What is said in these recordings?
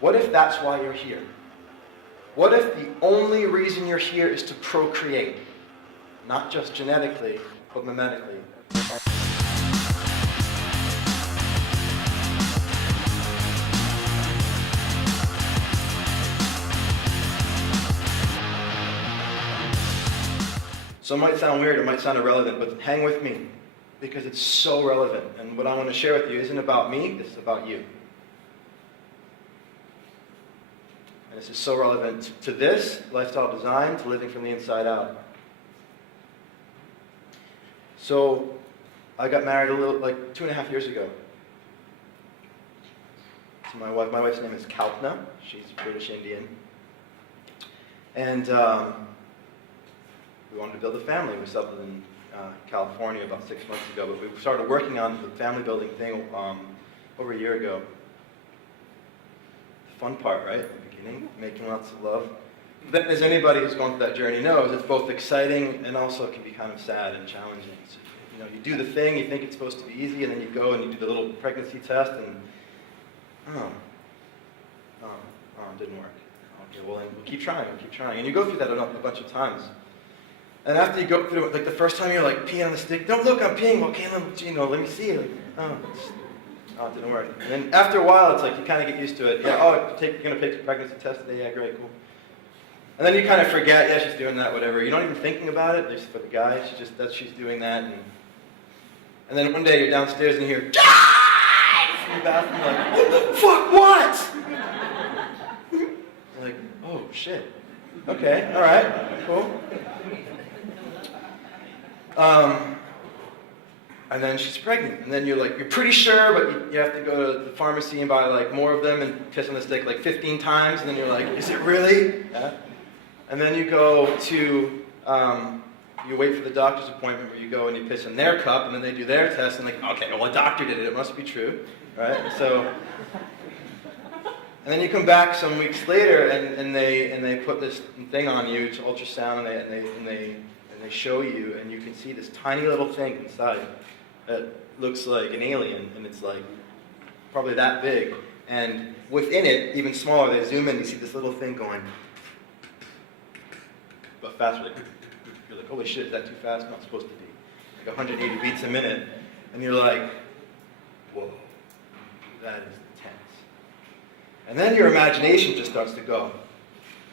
What if that's why you're here? What if the only reason you're here is to procreate? Not just genetically, but mimetically. So it might sound weird, it might sound irrelevant, but hang with me, because it's so relevant. And what I want to share with you isn't about me, this is about you. And this is so relevant to this, lifestyle design, to living from the inside out. So, I got married like 2.5 years ago. To my wife's name is Kalpna, she's British Indian. And we wanted to build a family. We settled in California about 6 months ago, but we started working on the family building thing over a year ago. The fun part, right? At the beginning, making lots of love. But as anybody who's gone through that journey knows, it's both exciting and also can be kind of sad and challenging. So, you know, you do the thing, you think it's supposed to be easy, and then you go and you do the little pregnancy test, and it didn't work. Okay, well, then we'll keep trying, and you go through that a bunch of times. And after you go through it, like the first time you're like peeing on the stick, don't look, I'm peeing. Well, okay, let me see. Like, it didn't work. And then after a while, it's like you kind of get used to it. Yeah, you're going to take the pregnancy test today. Yeah, great, cool. And then you kind of forget. Yeah, she's doing that, whatever. You're not even thinking about it. At least for the guy, she's doing that. And then one day you're downstairs and you hear from the bathroom. You're like, what the fuck? What? You're like, oh shit. Okay, all right, cool. And then she's pregnant, and then you're pretty sure, but you have to go to the pharmacy and buy like more of them and piss on the stick like 15 times, and then you're like, is it really? Yeah. And then you go to, you wait for the doctor's appointment where you go and you piss in their cup, and then they do their test, and like, okay, well, a doctor did it, it must be true, right? So, and then you come back some weeks later, and they put this thing on you, it's ultrasound, and they show you, and you can see this tiny little thing inside that looks like an alien, and it's like probably that big. And within it, even smaller, they zoom in, you see this little thing going, but faster. You're like, holy shit, is that too fast? Not supposed to be. Like 180 beats a minute. And you're like, whoa, that is intense. And then your imagination just starts to go.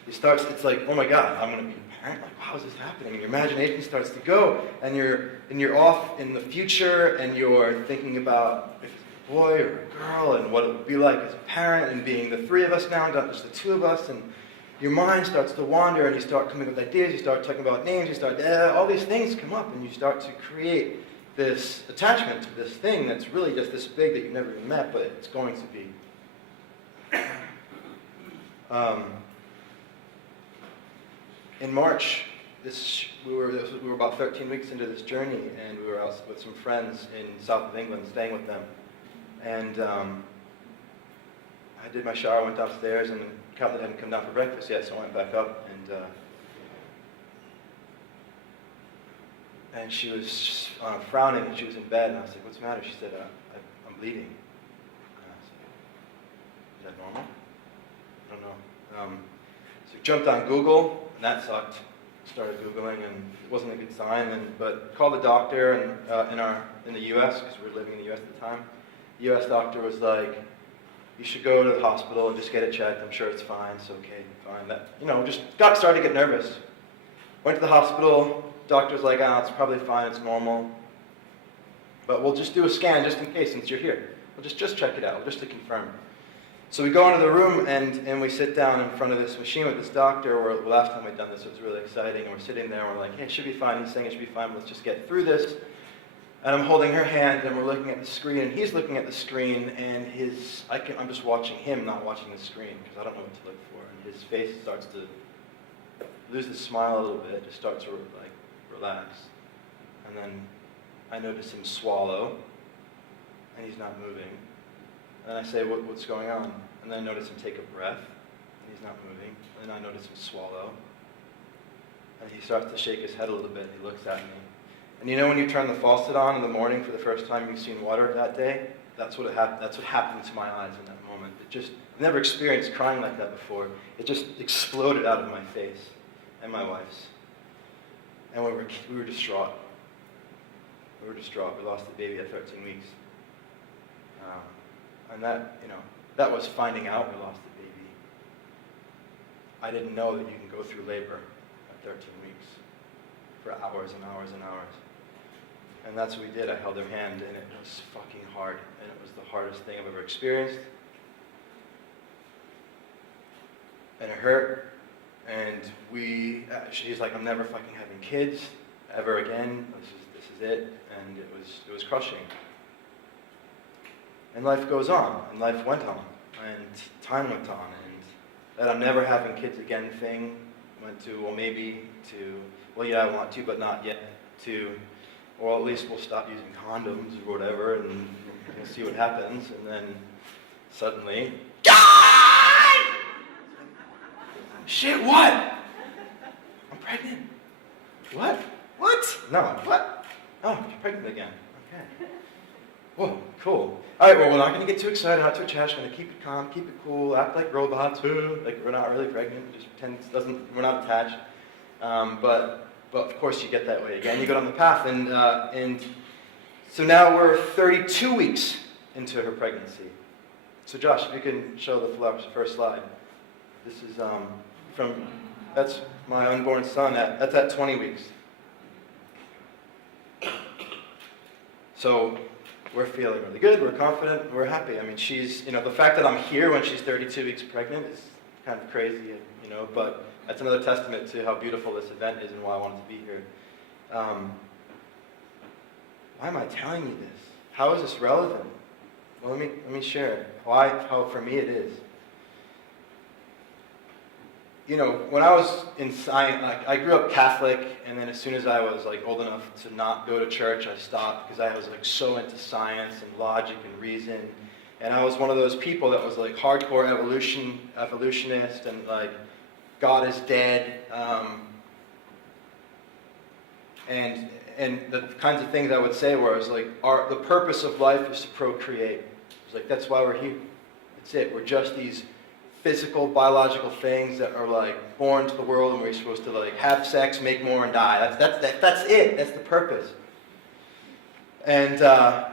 It's like, oh my God, I'm going to be a parent? Like, how is this happening? And your imagination starts to go, and you're off in the future, and you're thinking about if it's a boy or a girl, and what it would be like as a parent, and being the three of us now, not just the two of us, and your mind starts to wander, and you start coming up with ideas, you start talking about names, you start, all these things come up, and you start to create this attachment to this thing that's really just this big that you've never even met, but it's going to be. In March, we were about 13 weeks into this journey, and we were out with some friends in south of England, staying with them. And I did my shower, went downstairs, and Calvin hadn't come down for breakfast yet, so I went back up, and she was frowning, and she was in bed, and I was like, what's the matter? She said, I'm bleeding. And I said, is that normal? I don't know. So I jumped on Google, and that sucked. Started Googling, and it wasn't a good sign. But called the doctor, and in the U.S., because we were living in the U.S. at the time. The U.S. doctor was like, you should go to the hospital and just get it checked. I'm sure it's fine. It's okay, fine. Just started to get nervous. Went to the hospital. Doctor's like, it's probably fine. It's normal. But we'll just do a scan just in case, since you're here. We'll just check it out, just to confirm. So we go into the room, and we sit down in front of this machine with this doctor. The last time we'd done this, it was really exciting. And we're sitting there, and we're like, hey, it should be fine. He's saying it should be fine. Let's just get through this. And I'm holding her hand, and we're looking at the screen, and he's looking at the screen, and I'm just watching him, not watching the screen, because I don't know what to look for. And his face starts to lose the smile a little bit, just starts to relax. And then I notice him swallow, and he's not moving. And I say, what's going on? And then I notice him take a breath, and he's not moving. And then I notice him swallow. And he starts to shake his head a little bit, and he looks at me. And when you turn the faucet on in the morning for the first time you've seen water that day? That's what happened to my eyes in that moment. I've never experienced crying like that before. It just exploded out of my face and my wife's. And we were distraught. We were distraught. We lost the baby at 13 weeks. And that was finding out we lost the baby. I didn't know that you can go through labor at 13 weeks for hours and hours and hours. And that's what we did. I held her hand, and it was fucking hard. And it was the hardest thing I've ever experienced. And it hurt. And she's like, I'm never fucking having kids ever again. This is it. And it was crushing. And life goes on, and life went on, and time went on, and that I'm never having kids again thing went to, well, maybe to, well, yeah, I want to, but not yet, to, well, at least we'll stop using condoms or whatever, and we'll see what happens, and then suddenly, God! Shit, what? I'm pregnant. What? What? No, what? Oh, you're pregnant again. Okay. Whoa, cool. All right, well, we're not going to get too excited, not too attached. We're going to keep it calm, keep it cool, act like robots. Like we're not really pregnant. Just pretend we're not attached. But of course, you get that way again. You go down the path, and so now we're 32 weeks into her pregnancy. So Josh, if you can show the first slide. This is that's my unborn son. That's at 20 weeks. So we're feeling really good, we're confident, we're happy. I mean, the fact that I'm here when she's 32 weeks pregnant is kind of crazy, but that's another testament to how beautiful this event is and why I wanted to be here. Why am I telling you this? How is this relevant? Well, let me share how for me it is. When I was in science, I grew up Catholic, and then as soon as I was old enough to not go to church, I stopped because I was so into science and logic and reason, and I was one of those people that was hardcore evolutionist and God is dead, and the kinds of things I would say were the purpose of life is to procreate. It was that's why we're here. That's it. We're just these physical, biological things that are born to the world, and we're supposed to have sex, make more, and die. That's it. That's the purpose. And I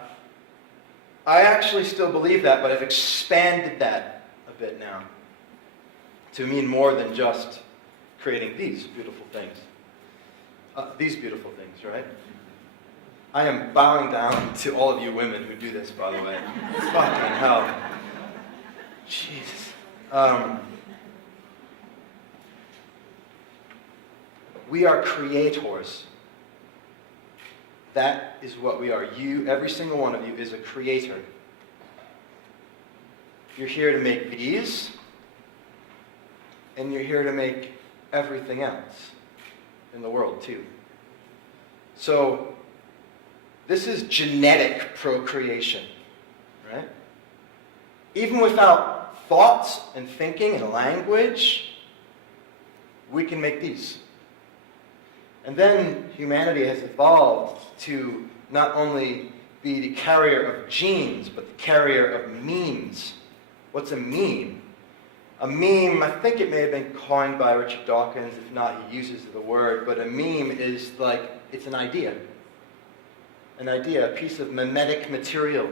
actually still believe that, but I've expanded that a bit now to mean more than just creating these beautiful things. These beautiful things, right? I am bowing down to all of you women who do this, by the way. Fucking hell. Jesus. We are creators. That is what we are. You, every single one of you, is a creator. You're here to make these, and you're here to make everything else in the world, too. So, this is genetic procreation, right? Even without thoughts and thinking and language, we can make these. And then humanity has evolved to not only be the carrier of genes, but the carrier of memes. What's a meme? A meme, I think it may have been coined by Richard Dawkins. If not, he uses the word. But a meme is it's an idea. An idea, a piece of mimetic material,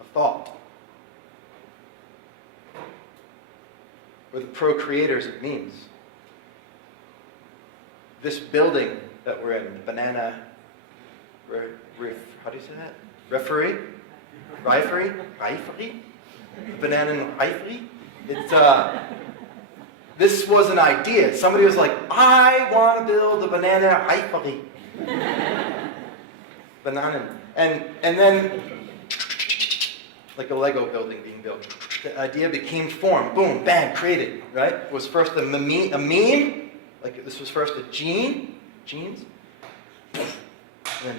a thought. We're the procreators of memes. This building that we're in, the banana, how do you say that? Referee? The banana referee? This was an idea. Somebody was like, I want to build a banana referee. Banana. And then, like a Lego building being built. The idea became form. Boom, bang, created, right? It was first a meme. This was first a genes. And then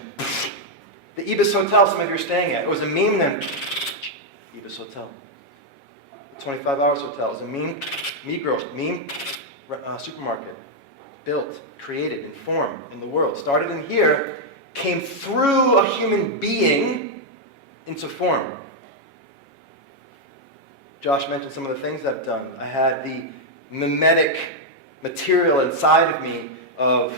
the Ibis Hotel, some of you are staying at. It was a meme then. Ibis Hotel. The 25 Hours Hotel was a meme. Migros, meme supermarket. Built, created, in form in the world. Started in here, came through a human being into form. Josh mentioned some of the things I've done. I had the mimetic material inside of me of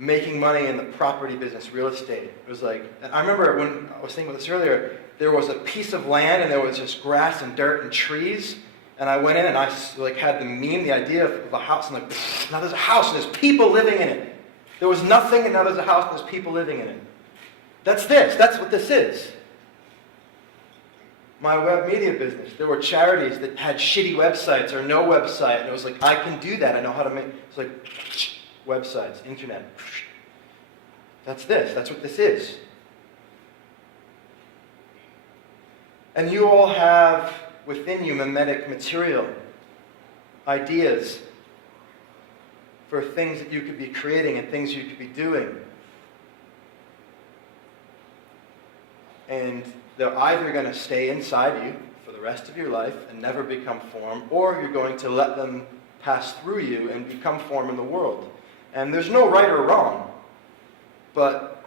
making money in the property business, real estate. It was like, and I remember when I was thinking about this earlier, there was a piece of land and there was just grass and dirt and trees. And I went in and I like had the meme, the idea of a house, and like, now there's a house and there's people living in it. There was nothing and now there's a house and there's people living in it. That's this. That's what this is. My web media business. There were charities that had shitty websites or no website. And it was like, I can do that. I know how to make, it's like, websites, internet. That's this. That's what this is. And you all have within you mimetic material, ideas for things that you could be creating and things you could be doing. And they're either going to stay inside you for the rest of your life and never become form, or you're going to let them pass through you and become form in the world. And there's no right or wrong. But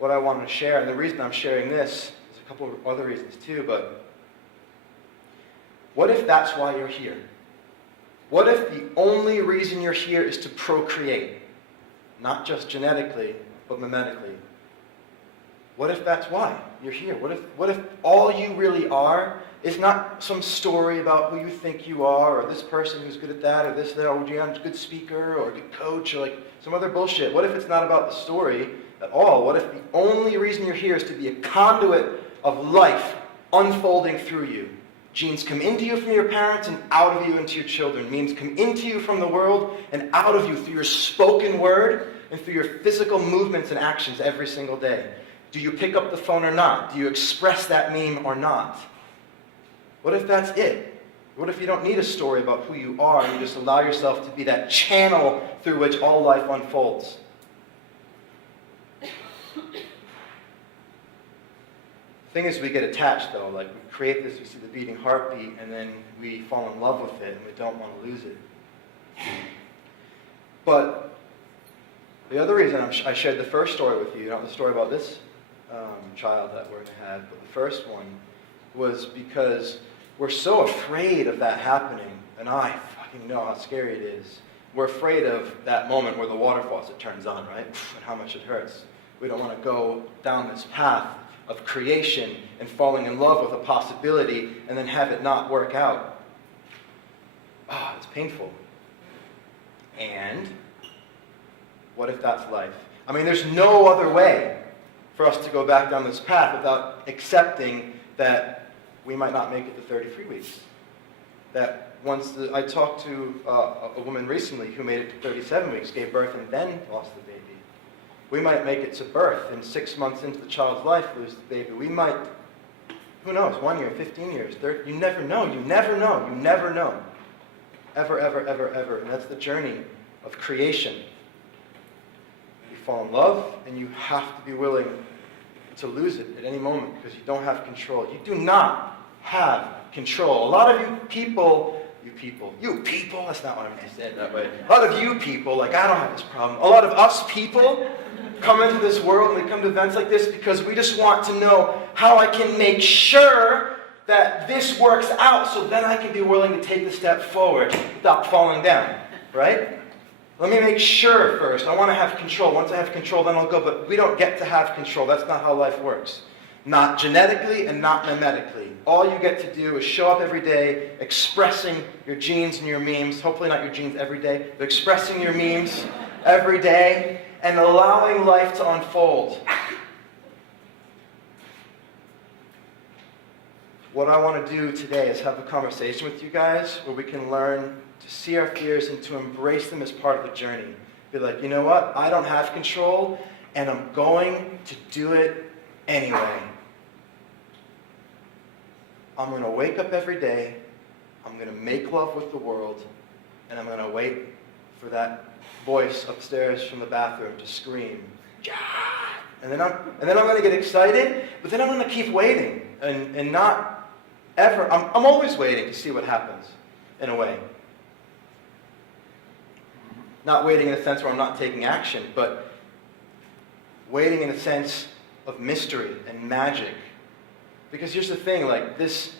what I want to share, and the reason I'm sharing this, there's a couple of other reasons too, but what if that's why you're here? What if the only reason you're here is to procreate? Not just genetically, but mimetically. What if that's why you're here? What if all you really are is not some story about who you think you are, or this person who's good at that, or this, or you're a good speaker, or a good coach, or like some other bullshit? What if it's not about the story at all? What if the only reason you're here is to be a conduit of life unfolding through you? Genes come into you from your parents and out of you into your children. Memes come into you from the world and out of you through your spoken word and through your physical movements and actions every single day. Do you pick up the phone or not? Do you express that meme or not? What if that's it? What if you don't need a story about who you are and you just allow yourself to be that channel through which all life unfolds? The thing is, we get attached though. Like, we create this, we see the beating heartbeat, and then we fall in love with it and we don't want to lose it. But the other reason I shared the first story with you, not the story about this child that we're going to have, but the first one was because we're so afraid of that happening, and I fucking know how scary it is. We're afraid of that moment where the water faucet turns on, right? And how much it hurts. We don't want to go down this path of creation and falling in love with a possibility and then have it not work out. Ah, it's painful. And what if that's life? I mean, there's no other way for us to go back down this path without accepting that we might not make it to 33 weeks. That I talked to a woman recently who made it to 37 weeks, gave birth, and then lost the baby. We might make it to birth and 6 months into the child's life lose the baby. We might, who knows, 1 year, 15 years, 30, you never know, you never know, you never know. Ever, ever, ever, ever. And that's the journey of creation. You fall in love, and you have to be willing to lose it at any moment because you don't have control. You do not have control. A lot of you people, that's not what I meant to say that way. A lot of you people, like, I don't have this problem. A lot of us people come into this world and we come to events like this because we just want to know how I can make sure that this works out so then I can be willing to take the step forward without falling down, right? Let me make sure first. I want to have control. Once I have control, then I'll go. But we don't get to have control. That's not how life works. Not genetically and not mimetically. All you get to do is show up every day expressing your genes and your memes. Hopefully not your genes every day, but expressing your memes every day and allowing life to unfold. What I want to do today is have a conversation with you guys where we can learn to see our fears and to embrace them as part of the journey. Be like, you know what? I don't have control, and I'm going to do it anyway. I'm going to wake up every day, I'm going to make love with the world, and I'm going to wait for that voice upstairs from the bathroom to scream, "Yeah!" And then I'm going to get excited, but then I'm going to keep waiting and not ever. I'm always waiting to see what happens, in a way. Not waiting in a sense where I'm not taking action, but waiting in a sense of mystery and magic. Because here's the thing, like this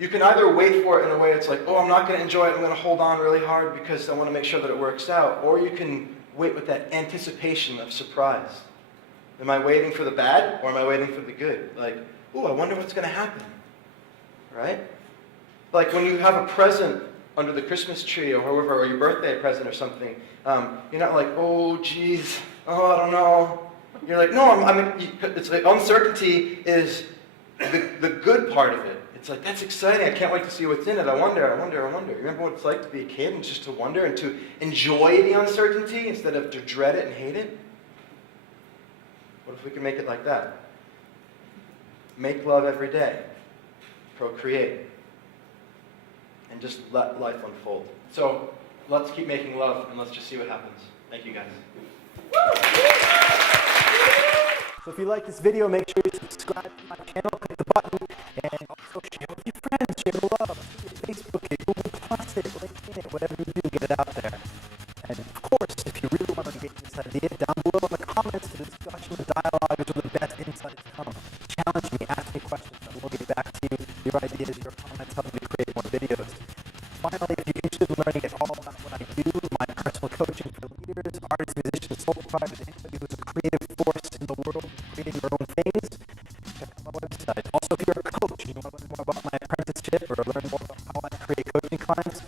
You can either wait for it in a way it's like, oh, I'm not going to enjoy it, I'm going to hold on really hard because I want to make sure that it works out. Or you can wait with that anticipation of surprise. Am I waiting for the bad or am I waiting for the good? Like, oh, I wonder what's going to happen. Right? Like when you have a present under the Christmas tree or however, or your birthday present or something, you're not like, oh, geez, oh, I don't know. You're like, no, it's like uncertainty is the good part of it. It's like, that's exciting. I can't wait to see what's in it. I wonder. You remember what it's like to be a kid and just to wonder and to enjoy the uncertainty instead of to dread it and hate it? What if we can make it like that? Make love every day. Procreate. And just let life unfold. So let's keep making love and let's just see what happens. Thank you, guys. So if you like this video, make sure you subscribe to my channel, click the button, and also share with your friends, share the love, your Facebook it, Google Plus it, LinkedIn it, whatever you do, get it out there. And of course, if you really want to engage in this idea, down below in the comments, the discussion, the dialogue is where the best insights come. Challenge me, ask me questions, and we'll get back to you. Your ideas, your comments help me create more videos. Finally, if you're interested in learning at all about what I do, my personal coaching for leaders, artists, musicians, solidified, and anybody who's a creative force in the world, creating their own things, check out my website. Also, if you're a coach and you want to learn more about my apprenticeship or learn more about how I create coaching clients,